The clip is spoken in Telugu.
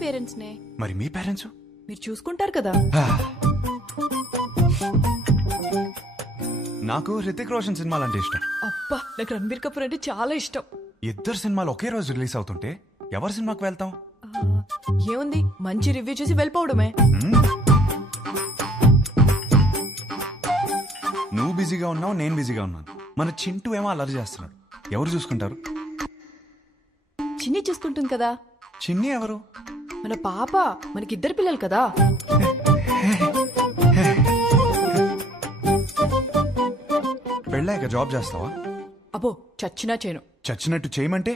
పేరెంట్స్ నే మరి మీ పేరెంట్స్? మీరు చూసుకుంటారు కదా. నాకు హృతిక్ రోషన్ సినిమాలు అంటే ఇష్టం. అబ్బా నాకు రణబీర్ కపూర్ అంటే చాలా ఇష్టం. ఇద్దరు సినిమాలు ఒకే రోజు రిలీజ్ అవుతుంటే ఎవరి సినిమాకి వెళ్తాం? ఏముంది? మంచి రివ్యూ చూసి వెళ్ళిపోవడమే. నువ్వు బిజీగా ఉన్నావు నేను బిజీగా ఉన్నాను. మన చింటూ ఏమో అల్లరి చేస్తున్నాడు. ఎవరు చూసుకుంటారు? చిన్ని చూసుకుంటుంది కదా. చిన్ని ఎవరు? మన పాప మనకిద్దరు పిల్లలు కదా. పెళ్ళాక జాబ్ చేస్తావా? అబ్బో చచ్చినా చేయను. చచ్చినట్టు చేయమంటే?